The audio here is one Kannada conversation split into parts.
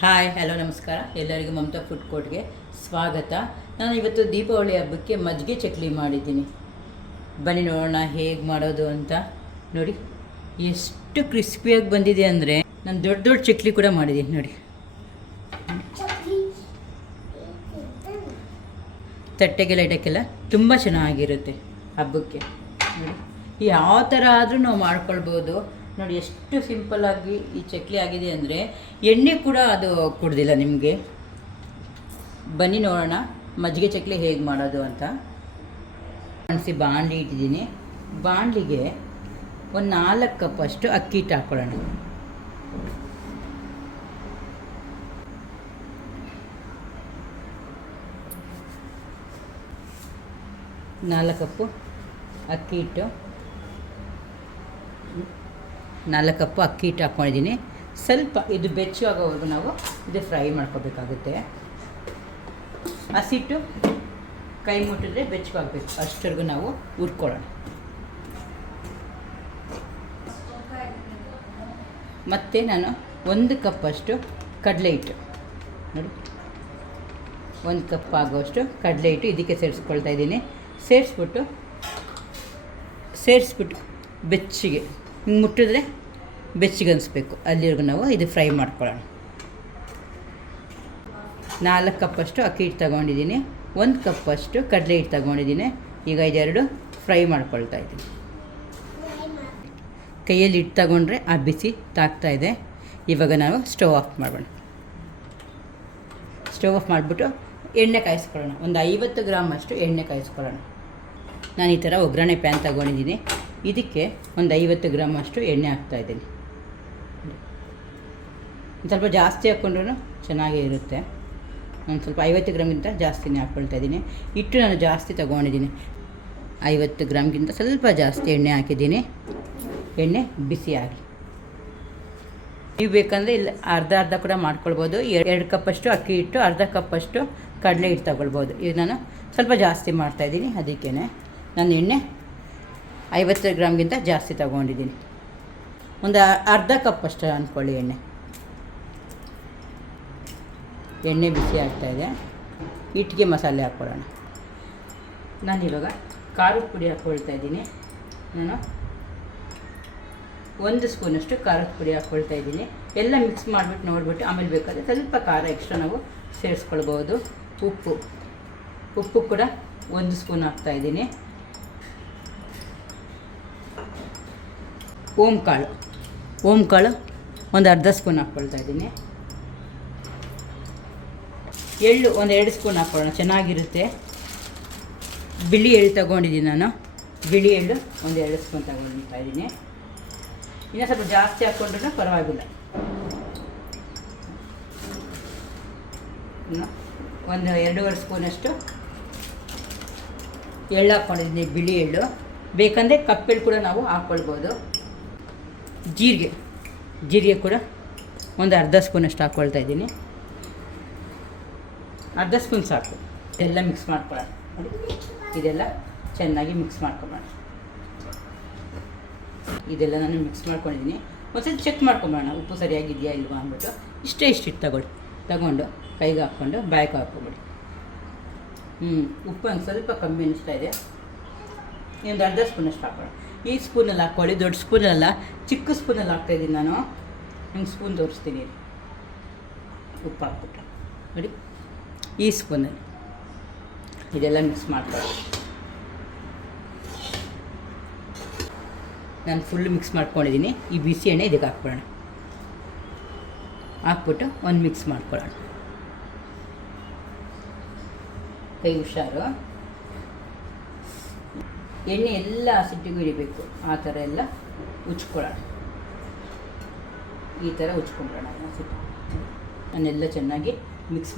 ಹಾಯ್ ಹಲೋ ನಮಸ್ಕಾರ ಎಲ್ಲರಿಗೂ ಮಮತಾ ಫುಡ್ ಕೋರ್ಟ್ಗೆ ಸ್ವಾಗತ. ನಾನು ಇವತ್ತು ದೀಪಾವಳಿ ಹಬ್ಬಕ್ಕೆ ಮಜ್ಜಿಗೆ ಚಕ್ಲಿ ಮಾಡಿದ್ದೀನಿ. ಬನ್ನಿ ನೋಡೋಣ ಹೇಗೆ ಮಾಡೋದು ಅಂತ. ನೋಡಿ ಎಷ್ಟು ಕ್ರಿಸ್ಪಿಯಾಗಿ ಬಂದಿದೆ ಅಂದರೆ ನಾನು ದೊಡ್ಡ ದೊಡ್ಡ ಚಕ್ಲಿ ಕೂಡ ಮಾಡಿದ್ದೀನಿ. ನೋಡಿ ತಟ್ಟೆಗೆಲ್ಲ ಇಡೋಕ್ಕೆಲ್ಲ ತುಂಬ ಚೆನ್ನಾಗಿರುತ್ತೆ ಹಬ್ಬಕ್ಕೆ. ನೋಡಿ ಯಾವ ಥರ ಆದರೂ ನಾವು ಮಾಡ್ಕೊಳ್ಬೋದು. ನೋಡಿ ಎಷ್ಟು ಸಿಂಪಲ್ಲಾಗಿ ಈ ಚಕ್ಲಿ ಆಗಿದೆ ಅಂದರೆ ಎಣ್ಣೆ ಕೂಡ ಅದು ಕುಡ್ದಿಲ್ಲ ನಿಮಗೆ. ಬನ್ನಿ ನೋಡೋಣ ಮಜ್ಜಿಗೆ ಚಕ್ಲಿ ಹೇಗೆ ಮಾಡೋದು ಅಂತ. ಬಾಣಲಿ ಇಟ್ಟಿದ್ದೀನಿ. ಬಾಣಲಿಗೆ ಒಂದು 4 ಕಪ್ಪಷ್ಟು ಅಕ್ಕಿ ಹಿಟ್ಟು ಹಾಕ್ಕೊಳ್ಳೋಣ. ನಾಲ್ಕು ಕಪ್ಪು ಅಕ್ಕಿ ಹಿಟ್ಟು, 4 ಕಪ್ಪು ಅಕ್ಕಿ ಹಿಟ್ಟು ಹಾಕ್ಕೊಂಡಿದ್ದೀನಿ. ಸ್ವಲ್ಪ ಇದು ಬೆಚ್ಚಗಾಗೋವರೆಗೂ ನಾವು ಇದು ಫ್ರೈ ಮಾಡ್ಕೋಬೇಕಾಗುತ್ತೆ. ಹಸಿಟ್ಟು ಕೈ ಮುಟ್ಟಿದ್ರೆ ಬೆಚ್ಚಗಾಗಬೇಕು, ಅಷ್ಟವರೆಗೂ ನಾವು ಹುರ್ಕೊಳ್ಳೋಣ. ಮತ್ತು ನಾನು 1 ಕಪ್ಪಷ್ಟು ಕಡಲೆ ಹಿಟ್ಟು, ನೋಡಿ 1 ಕಪ್ ಆಗೋಷ್ಟು ಕಡಲೆ ಹಿಟ್ಟು ಇದಕ್ಕೆ ಸೇರಿಸ್ಕೊಳ್ತಾ ಇದ್ದೀನಿ. ಸೇರಿಸ್ಬಿಟ್ಟು ಬೆಚ್ಚಗೆ ಹಿಂಗೆ ಮುಟ್ಟಿದ್ರೆ ಬೆಚ್ಚಗೆ ಅನಿಸ್ಬೇಕು, ಅಲ್ಲಿವರೆಗೂ ನಾವು ಇದು ಫ್ರೈ ಮಾಡ್ಕೊಳ್ಳೋಣ. 4 ಕಪ್ಪಷ್ಟು ಅಕ್ಕಿ ಹಿಟ್ಟು ತೊಗೊಂಡಿದ್ದೀನಿ, 1 ಕಪ್ಪಷ್ಟು ಕಡಲೆ ಹಿಟ್ಟು ತೊಗೊಂಡಿದ್ದೀನಿ. ಈಗ ಇದೆರಡು ಫ್ರೈ ಮಾಡ್ಕೊಳ್ತಾ ಇದ್ದೀನಿ. ಕೈಯಲ್ಲಿ ಹಿಟ್ಟು ತಗೊಂಡ್ರೆ ಆ ಬಿಸಿ ತಾಗ್ತಾಯಿದೆ. ಇವಾಗ ನಾವು ಸ್ಟವ್ ಆಫ್ ಮಾಡೋಣ. ಸ್ಟವ್ ಆಫ್ ಮಾಡಿಬಿಟ್ಟು ಎಣ್ಣೆ ಕಾಯಿಸ್ಕೊಳ್ಳೋಣ. ಒಂದು 50 ಗ್ರಾಮ್ ಅಷ್ಟು ಎಣ್ಣೆ ಕಾಯಿಸ್ಕೊಳ್ಳೋಣ. ನಾನು ಈ ಥರ ಒಗ್ಗರಣೆ ಪ್ಯಾನ್ ತೊಗೊಂಡಿದ್ದೀನಿ. ಇದಕ್ಕೆ ಒಂದು 50 ಗ್ರಾಮ್ ಅಷ್ಟು ಎಣ್ಣೆ ಹಾಕ್ತಾಯಿದ್ದೀನಿ. ಒಂದು ಸ್ವಲ್ಪ ಜಾಸ್ತಿ ಹಾಕ್ಕೊಂಡ್ರೂ ಚೆನ್ನಾಗೇ ಇರುತ್ತೆ. ಒಂದು ಸ್ವಲ್ಪ 50 ಗ್ರಾಮ್ಗಿಂತ ಜಾಸ್ತಿನೇ ಹಾಕ್ಕೊಳ್ತಾಯಿದ್ದೀನಿ. ಹಿಟ್ಟು ನಾನು ಜಾಸ್ತಿ ತೊಗೊಂಡಿದ್ದೀನಿ, 50 ಗ್ರಾಮ್ಗಿಂತ ಸ್ವಲ್ಪ ಜಾಸ್ತಿ ಎಣ್ಣೆ ಹಾಕಿದ್ದೀನಿ. ಎಣ್ಣೆ ಬಿಸಿ ಆಗಲಿ. ನೀವು ಬೇಕಂದರೆ ಇಲ್ಲಿ ಅರ್ಧ ಕೂಡ ಮಾಡ್ಕೊಳ್ಬೋದು. 2 ಕಪ್ಪಷ್ಟು ಅಕ್ಕಿ ಹಿಟ್ಟು, ಅರ್ಧ ಕಪ್ಪಷ್ಟು ಕಡಲೆ ಹಿಟ್ಟು ತೊಗೊಳ್ಬೋದು. ಈಗ ನಾನು ಸ್ವಲ್ಪ ಜಾಸ್ತಿ ಮಾಡ್ತಾಯಿದ್ದೀನಿ, ಅದಕ್ಕೇ ನಾನು ಎಣ್ಣೆ 50 ಗ್ರಾಮ್ಗಿಂತ ಜಾಸ್ತಿ ತೊಗೊಂಡಿದ್ದೀನಿ. ಒಂದು ಅರ್ಧ ಕಪ್ಪಷ್ಟು ಅಂದ್ಕೊಳ್ಳಿ ಎಣ್ಣೆ ಬಿಸಿ ಆಗ್ತಾಯಿದೆ. ಹಿಟ್ಟಿಗೆ ಮಸಾಲೆ ಹಾಕ್ಕೊಳ್ಳೋಣ. ನಾನಿವಾಗ ಖಾರದ ಪುಡಿ ಹಾಕ್ಕೊಳ್ತಾ ಇದ್ದೀನಿ. ನಾನು 1 ಸ್ಪೂನಷ್ಟು ಖಾರದ ಪುಡಿ ಹಾಕ್ಕೊಳ್ತಾ ಇದ್ದೀನಿ. ಎಲ್ಲ ಮಿಕ್ಸ್ ಮಾಡಿಬಿಟ್ಟು ನೋಡಿಬಿಟ್ಟು ಆಮೇಲೆ ಬೇಕಾದರೆ ಸ್ವಲ್ಪ ಖಾರ ಎಕ್ಸ್ಟ್ರಾ ನಾವು ಸೇರಿಸ್ಕೊಳ್ಬೋದು. ಉಪ್ಪು ಕೂಡ 1 ಸ್ಪೂನ್ ಹಾಕ್ತಾಯಿದ್ದೀನಿ. ಓಮ್ ಕಾಳು ಒಂದು ಅರ್ಧ ಸ್ಪೂನ್ ಹಾಕ್ಕೊಳ್ತಾ ಇದ್ದೀನಿ. ಎಳ್ಳು ಒಂದು 2 ಸ್ಪೂನ್ ಹಾಕ್ಕೊಳ್ಳೋಣ, ಚೆನ್ನಾಗಿರುತ್ತೆ. ಬಿಳಿ ಎಳ್ಳು ತೊಗೊಂಡಿದ್ದೀನಿ ನಾನು. ಬಿಳಿ ಎಳ್ಳು ಒಂದು 2 ಸ್ಪೂನ್ ತೊಗೊಳ್ತಾ ಇದ್ದೀನಿ. ಇನ್ನೂ ಸ್ವಲ್ಪ ಜಾಸ್ತಿ ಹಾಕ್ಕೊಂಡ್ರೂ ಪರವಾಗಿಲ್ಲ. ಒಂದು 2.5 ಸ್ಪೂನಷ್ಟು ಎಳ್ಳು ಹಾಕ್ಕೊಂಡಿದ್ದೀನಿ, ಬಿಳಿ ಎಳ್ಳು. ಬೇಕಂದರೆ ಕಪ್ಪೆಳ್ಳು ಕೂಡ ನಾವು ಹಾಕ್ಕೊಳ್ಬೋದು. ಜೀರಿಗೆ ಕೂಡ ಒಂದು ಅರ್ಧ ಸ್ಪೂನಷ್ಟು ಹಾಕ್ಕೊಳ್ತಾ ಇದ್ದೀನಿ. ಅರ್ಧ ಸ್ಪೂನ್ ಸಾಕು. ಇದೆಲ್ಲ ಮಿಕ್ಸ್ ಮಾಡ್ಕೊಳ್ಳೋಣ. ನೋಡಿ ಇದೆಲ್ಲ ಚೆನ್ನಾಗಿ ಮಿಕ್ಸ್ ಮಾಡ್ಕೊಂಬೋಣ. ಇದೆಲ್ಲ ನಾನು ಮಿಕ್ಸ್ ಮಾಡ್ಕೊಂಡಿದ್ದೀನಿ. ಒಂದ್ಸತಿ ಚೆಕ್ ಮಾಡ್ಕೊಂಬೋಣ ಉಪ್ಪು ಸರಿಯಾಗಿದೆಯಾ ಇಲ್ವಾ ಅಂದ್ಬಿಟ್ಟು. ಇಷ್ಟು ತಗೊಂಡು ಕೈಗೆ ಹಾಕ್ಕೊಂಡು ಬಾಯಿಗೆ ಹಾಕ್ಕೊಬಿಡಿ. ಉಪ್ಪು ಹಂಗೆ ಸ್ವಲ್ಪ ಕಮ್ಮಿ ಅನಿಸ್ತಾ ಇದೆ. ಒಂದು ಅರ್ಧ ಸ್ಪೂನಷ್ಟು ಹಾಕೋಣ. ಈ ಸ್ಪೂನಲ್ಲಿ ಹಾಕ್ಕೊಳ್ಳಿ, ದೊಡ್ಡ ಸ್ಪೂನಲ್ಲ, ಚಿಕ್ಕ ಸ್ಪೂನಲ್ಲಿ ಹಾಕ್ತಾಯಿದ್ದೀನಿ ನಾನು. ಹಿಂಗೆ ಸ್ಪೂನ್ ತೋರಿಸ್ತೀನಿ. ಉಪ್ಪು ಹಾಕ್ಬಿಟ್ಟು ನೋಡಿ ಈ ಸ್ಪೂನಲ್ಲಿ ಇದೆಲ್ಲ ಮಿಕ್ಸ್ ಮಾಡ್ಕೊಳ್ಳಿ. ನಾನು ಫುಲ್ ಮಿಕ್ಸ್ ಮಾಡ್ಕೊಂಡಿದ್ದೀನಿ. ಈ ಬಿಸಿ ಎಣ್ಣೆ ಇದಕ್ಕೆ ಹಾಕ್ಕೊಳ್ಳೋಣ. ಹಾಕ್ಬಿಟ್ಟು ಒಂದು ಮಿಕ್ಸ್ ಮಾಡ್ಕೊಳ್ಳೋಣ. ಕೈ ಹುಷಾರು. ಎಣ್ಣೆ ಎಲ್ಲ ಸಿಟ್ಟಿಗೂ ಇರಬೇಕು, ಆ ಥರ ಎಲ್ಲ ಉಚ್ಕೊಳ್ಳೋಣ. ಈ ಥರ ಉಚ್ಕೊಂಡ್ಬಿಡೋಣ. ನಾನೆಲ್ಲ ಚೆನ್ನಾಗಿ ಮಿಕ್ಸ್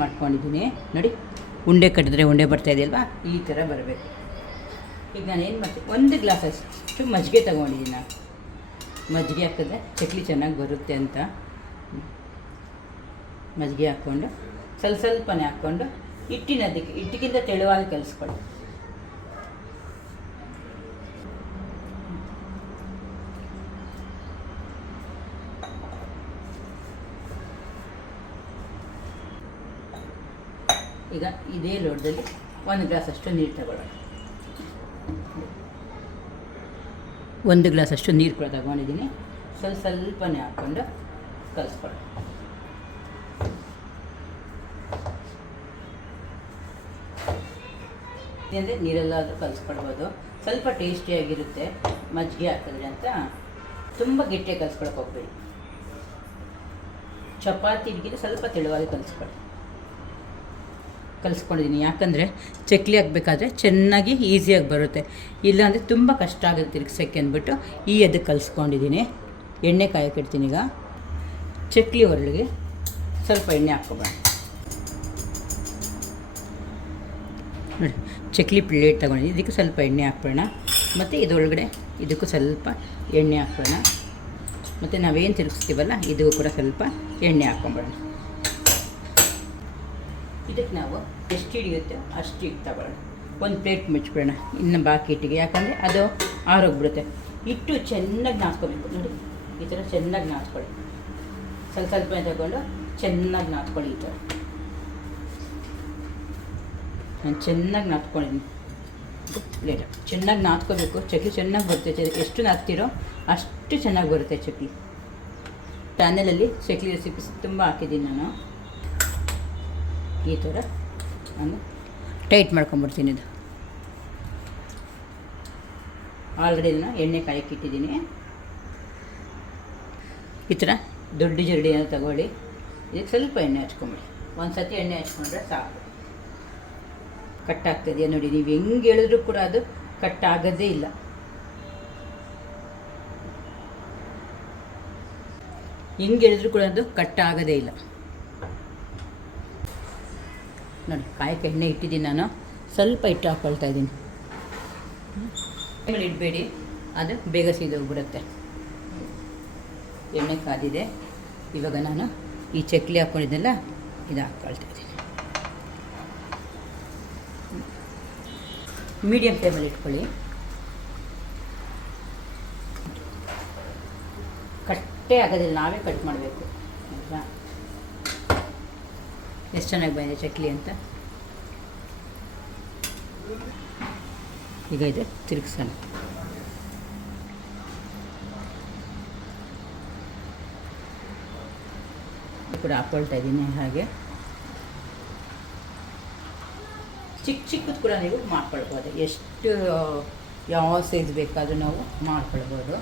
ಮಾಡ್ಕೊಂಡಿದ್ದೀನಿ. ನೋಡಿ ಉಂಡೆ ಕಟ್ಟಿದ್ರೆ ಉಂಡೆ ಬರ್ತಾಯಿದೆಯಲ್ವಾ, ಈ ಥರ ಬರಬೇಕು. ಈಗ ನಾನು ಏನು ಮಾಡ್ತೀನಿ, 1 ಗ್ಲಾಸ್ ಅಷ್ಟು ಮಜ್ಜಿಗೆ ತೊಗೊಂಡಿದ್ದೀನಿ ನಾನು. ಮಜ್ಜಿಗೆ ಹಾಕಿದ್ರೆ ಚಕ್ಲಿ ಚೆನ್ನಾಗಿ ಬರುತ್ತೆ ಅಂತ ಮಜ್ಜಿಗೆ ಹಾಕ್ಕೊಂಡು ಸ್ವಲ್ಪನೇ ಹಾಕ್ಕೊಂಡು ಹಿಟ್ಟಿಗಿಂತ ತೆಳುವಾಗಿ ಕಲಿಸ್ಕೊಳ್ಳಿ. ಈಗ ಇದೇ ಲೋಟದಲ್ಲಿ 1 ಗ್ಲಾಸಷ್ಟು ನೀರು ತಗೊಳ್ಳೋಣ. 1 ಗ್ಲಾಸಷ್ಟು ನೀರು ಕೂಡ ತಗೊಂಡಿದ್ದೀನಿ. ಸ್ವಲ್ಪನೇ ಹಾಕ್ಕೊಂಡು ಕಲಿಸ್ಕೊಳ್ಳೋಣ. ಅಂದರೆ ನೀರೆಲ್ಲಾದರೂ ಕಲಿಸ್ಕೊಳ್ಬೋದು. ಸ್ವಲ್ಪ ಟೇಸ್ಟಿಯಾಗಿರುತ್ತೆ ಮಜ್ಜಿಗೆ ಹಾಕಿದ್ರೆ ಅಂತ. ತುಂಬ ಗಟ್ಟಿಯಾಗಿ ಕಲಿಸ್ಕೊಳಕ್ಕೆ ಹೋಗ್ಬೇಡಿ. ಚಪಾತಿ ಹಿಡಿಗೆ ಸ್ವಲ್ಪ ತೆಳುವಾಗಿ ಕಲಿಸ್ಕೊಂಡಿದ್ದೀನಿ. ಯಾಕಂದರೆ ಚಕ್ಲಿ ಹಾಕಬೇಕಾದ್ರೆ ಚೆನ್ನಾಗಿ ಈಸಿಯಾಗಿ ಬರುತ್ತೆ. ಇಲ್ಲಾಂದರೆ ತುಂಬ ಕಷ್ಟ ಆಗುತ್ತೆ ತಿರುಗ್ಸೋಕ್ಕೆ ಅಂದ್ಬಿಟ್ಟು ಅದಕ್ಕೆ ಕಲಿಸ್ಕೊಂಡಿದ್ದೀನಿ. ಎಣ್ಣೆ ಕಾಯಕ್ಕಿಡ್ತೀನಿ. ಈಗ ಚಕ್ಲಿ ಒರಳಿಗೆ ಸ್ವಲ್ಪ ಎಣ್ಣೆ ಹಾಕ್ಕೊಬೇಡ ನೋಡಿ. ಚಕ್ಲಿ ಪ್ಲೇಟ್ ತೊಗೊಂಡಿದ್ದೀನಿ. ಇದಕ್ಕೆ ಸ್ವಲ್ಪ ಎಣ್ಣೆ ಹಾಕ್ಬೇಡ. ಮತ್ತು ಇದರೊಳಗಡೆ ಇದಕ್ಕೂ ಸ್ವಲ್ಪ ಎಣ್ಣೆ ಹಾಕ್ಬೇಡ. ಮತ್ತು ನಾವೇನು ತಿರುಗಿಸ್ತೀವಲ್ಲ ಇದಕ್ಕೂ ಕೂಡ ಸ್ವಲ್ಪ ಎಣ್ಣೆ ಹಾಕ್ಕೊಂಬೇಡ. ಇದಕ್ಕೆ ನಾವು ಎಷ್ಟು ಹಿಡಿಯುತ್ತೆ ಅಷ್ಟು ಹಿಟ್ಟು ತಗೊಳ್ಳೋಣ. 1 ಪ್ಲೇಟ್ ಮುಚ್ಬಿಡೋಣ ಇನ್ನು ಬಾಕಿ ಹಿಟ್ಟಿಗೆ. ಯಾಕಂದರೆ ಅದು ಆರೋಗ್ಬಿಡುತ್ತೆ. ಹಿಟ್ಟು ಚೆನ್ನಾಗಿ ನಾದ್ಕೋಬೇಕು ನೋಡಿ. ಈ ಥರ ಚೆನ್ನಾಗಿ ನಾದ್ಕೊಳ್ಳಿ. ಸ್ವಲ್ಪ ತಗೊಂಡು ಚೆನ್ನಾಗಿ ನಾದ್ಕೊಳ್ಳಿ. ಈ ಥರ ನಾನು ಚೆನ್ನಾಗಿ ನಾದ್ಕೊಂಡಿದ್ದೀನಿ. ಪ್ಲೇಟ್ ಚೆನ್ನಾಗಿ ನಾದ್ಕೋಬೇಕು. ಚಕ್ಲಿ ಚೆನ್ನಾಗಿ ಬರುತ್ತೆ. ಎಷ್ಟು ನಾದ್ತೀರೋ ಅಷ್ಟು ಚೆನ್ನಾಗಿ ಬರುತ್ತೆ ಚಕ್ಲಿ. ಚಾನಲಲ್ಲಿ ಚಕ್ಲಿ ರೆಸಿಪೀಸ್ ತುಂಬ ಹಾಕಿದ್ದೀನಿ ನಾನು. ಈ ಥರ ನಾನು ಟೈಟ್ ಮಾಡ್ಕೊಂಬಿಡ್ತೀನಿ. ಇದು ಆಲ್ರೆಡಿ ಇದನ್ನು ಎಣ್ಣೆ ಕಾಯಕ್ಕೆ ಇಟ್ಟಿದ್ದೀನಿ. ಈ ಥರ ದೊಡ್ಡ ಜರಡಿಯನ್ನು ತಗೊಳ್ಳಿ. ಇದಕ್ಕೆ ಸ್ವಲ್ಪ ಎಣ್ಣೆ ಹಚ್ಕೊಂಬಿಡಿ. ಒಂದು ಸತಿ ಎಣ್ಣೆ ಹಚ್ಕೊಂಡ್ರೆ ಸಾಕು. ಕಟ್ಟಾಗ್ತದೆಯಾ ನೋಡಿ. ನೀವು ಹೆಂಗೆ ಹೇಳಿದ್ರೂ ಕೂಡ ಅದು ಕಟ್ಟಾಗೋದೇ ಇಲ್ಲ. ಹೆಂಗೆ ಹೇಳಿದ್ರೂ ಕೂಡ ಅದು ಕಟ್ಟಾಗೋದೇ ಇಲ್ಲ ನೋಡಿ. ಕಾಯಕ್ಕೆ ಎಣ್ಣೆ ಇಟ್ಟಿದ್ದೀನಿ ನಾನು. ಸ್ವಲ್ಪ ಹಿಟ್ಟು ಹಾಕ್ಕೊಳ್ತಾ ಇದ್ದೀನಿ. ಇಡಬೇಡಿ, ಅದು ಬೇಗ ಸೀದೋಗ್ಬಿಡುತ್ತೆ. ಎಣ್ಣೆ ಕಾದಿದೆ. ಇವಾಗ ನಾನು ಈ ಚಕ್ಲಿ ಹಾಕ್ಕೊಂಡಿದ್ದೆಲ್ಲ ಇದು ಹಾಕ್ಕೊಳ್ತಾ ಇದ್ದೀನಿ. ಮೀಡಿಯಮ್ ಫ್ಲೇಮಲ್ಲಿ ಇಟ್ಕೊಳ್ಳಿ. ಕಟ್ಟೆ ಆಗೋದಿಲ್ಲ, ನಾವೇ ಕಟ್ ಮಾಡಬೇಕು. ಆಯಿತಾ? ಎಷ್ಟು ಚೆನ್ನಾಗಿ ಬಂದಿದೆ ಚಕ್ಲಿ ಅಂತ. ಈಗ ಇದು ತಿರುಗಿಸೋಣ. ಕೂಡ ಹಾಕ್ಕೊಳ್ತಾ ಇದ್ದೀನಿ. ಹಾಗೆ ಚಿಕ್ಕದು ಕೂಡ ನೀವು ಮಾಡ್ಕೊಳ್ಬೋದು. ಎಷ್ಟು ಯಾವ ಸೈಜ್ ಬೇಕಾದರೂ ನಾವು ಮಾಡ್ಕೊಳ್ಬೋದು.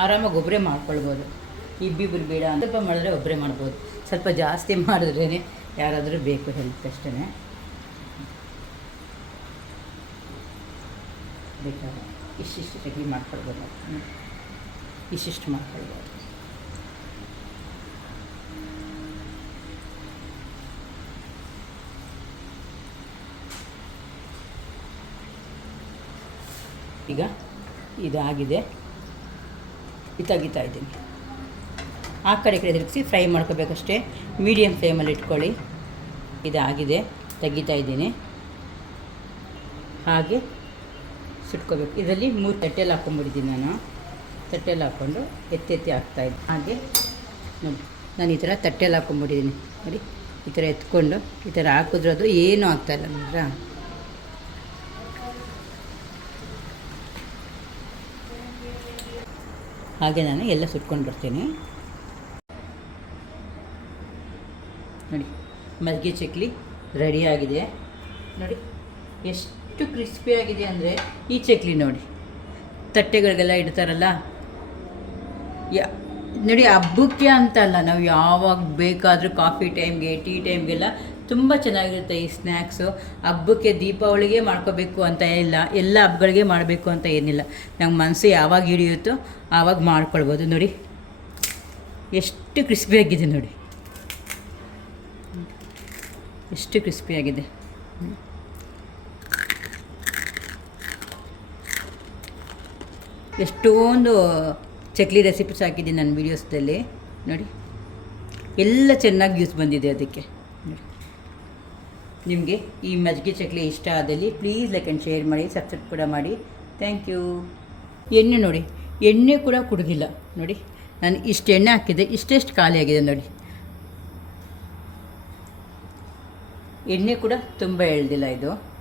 ಆರಾಮಾಗಿ ಒಬ್ಬರೇ ಮಾಡ್ಕೊಳ್ಬೋದು. ಇಬ್ಬಿಬ್ಬರು ಬೇಡ ಸ್ವಲ್ಪ ಮಾಡಿದ್ರೆ ಒಬ್ಬರೇ ಮಾಡ್ಬೋದು. ಸ್ವಲ್ಪ ಜಾಸ್ತಿ ಮಾಡಿದ್ರೇ ಯಾರಾದರೂ ಬೇಕು ಹೆಲ್ಪ್ ಅಷ್ಟೇ. ಬೇಕಾದ್ರೆ ಇಷ್ಟಿಷ್ಟು ಚಟ್ನಿ ಮಾಡ್ಕೊಳ್ಬೋದು. ಇಷ್ಟಿಷ್ಟು ಮಾಡ್ಕೊಳ್ಬೋದು. ಈಗ ಇದಾಗಿದೆ. ತೆಗಿತಾ ಇದ್ದೀನಿ. ಆ ಕಡೆ ತಿರುಗಿಸಿ ಫ್ರೈ ಮಾಡ್ಕೋಬೇಕಷ್ಟೇ. ಮೀಡಿಯಮ್ ಫ್ಲೇಮಲ್ಲಿ ಇಟ್ಕೊಳ್ಳಿ. ಇದಾಗಿದೆ, ತೆಗಿತಾ ಇದ್ದೀನಿ. ಹಾಗೆ ಸುಟ್ಕೋಬೇಕು. ಇದರಲ್ಲಿ 3 ತಟ್ಟೆಯಲ್ಲಿ ಹಾಕ್ಕೊಂಡ್ಬಿಟ್ಟಿದ್ದೀನಿ ನಾನು. ತಟ್ಟೆಯಲ್ಲಿ ಹಾಕ್ಕೊಂಡು ಎತ್ತಿ ಹಾಕ್ತಾಯಿದ್ದೆ. ಹಾಗೆ ನೋಡಿ, ನಾನು ಈ ಥರ ತಟ್ಟೆಯಲ್ಲಿ ಹಾಕ್ಕೊಂಡ್ಬಿಟ್ಟಿದ್ದೀನಿ ನೋಡಿ. ಈ ಥರ ಎತ್ಕೊಂಡು ಈ ಥರ ಹಾಕಿದ್ರೆ ಅದು ಏನೂ ಆಗ್ತಾಯಿಲ್ಲ ನೋಡ್ರಾ. ಹಾಗೆ ನಾನು ಎಲ್ಲ ಸುಟ್ಕೊಂಡು ಬರ್ತೀನಿ ನೋಡಿ. ಮಜ್ಜಿಗೆ ಚಕ್ಲಿ ರೆಡಿಯಾಗಿದೆ ನೋಡಿ. ಎಷ್ಟು ಕ್ರಿಸ್ಪಿಯಾಗಿದೆ ಅಂದರೆ ಈ ಚಕ್ಲಿ ನೋಡಿ. ತಟ್ಟೆಗಳಿಗೆಲ್ಲ ಇಡ್ತಾರಲ್ಲ ನೋಡಿ. ಹಬ್ಬಕ್ಕೆ ಅಂತಲ್ಲ, ನಾವು ಯಾವಾಗ ಬೇಕಾದರೂ ಕಾಫಿ ಟೈಮ್ಗೆ, ಟೀ ಟೈಮ್ಗೆಲ್ಲ ತುಂಬ ಚೆನ್ನಾಗಿರುತ್ತೆ ಈ ಸ್ನ್ಯಾಕ್ಸು. ಹಬ್ಬಕ್ಕೆ, ದೀಪಾವಳಿಗೆ ಮಾಡ್ಕೋಬೇಕು ಅಂತ ಇಲ್ಲ, ಎಲ್ಲ ಹಬ್ಬಗಳಿಗೆ ಮಾಡಬೇಕು ಅಂತ ಏನಿಲ್ಲ. ನಂಗೆ ಮನಸ್ಸು ಯಾವಾಗ ಹಿಡಿಯುತ್ತೋ ಆವಾಗ ಮಾಡ್ಕೊಳ್ಬೋದು ನೋಡಿ. ಎಷ್ಟು ಕ್ರಿಸ್ಪಿಯಾಗಿದೆ ನೋಡಿ, ಎಷ್ಟು ಕ್ರಿಸ್ಪಿಯಾಗಿದೆ. ಎಷ್ಟೊಂದು ಚಕ್ಲಿ ರೆಸಿಪೀಸ್ ಹಾಕಿದ್ದೀನಿ ನನ್ನ ವೀಡಿಯೋಸ್ದಲ್ಲಿ ನೋಡಿ. ಎಲ್ಲ ಚೆನ್ನಾಗಿ ಯೂಸ್ ಬಂದಿದೆ ಅದಕ್ಕೆ ನೋಡಿ. ನಿಮಗೆ ಈ ಮಜ್ಜಿಗೆ ಚಕ್ಲಿ ಇಷ್ಟ ಆದಲ್ಲಿ ಪ್ಲೀಸ್ ಲೈಕ್ ಆ್ಯಂಡ್ ಶೇರ್ ಮಾಡಿ, ಸಬ್ಸ್ಕ್ರೈಬ್ ಕೂಡ ಮಾಡಿ. Thank you. ಎಣ್ಣೆ ನೋಡಿ, ಎಣ್ಣೆ ಕೂಡ ಕುಡಿದಿಲ್ಲ ನೋಡಿ. ನಾನು ಇಷ್ಟು ಎಣ್ಣೆ ಹಾಕಿದ್ದೆ, ಇಷ್ಟೆಷ್ಟು ಖಾಲಿ ಆಗಿದೆ ನೋಡಿ. ಎಣ್ಣೆ ಕೂಡ ತುಂಬ ಎಳ್ದಿಲ್ಲ ಇದು.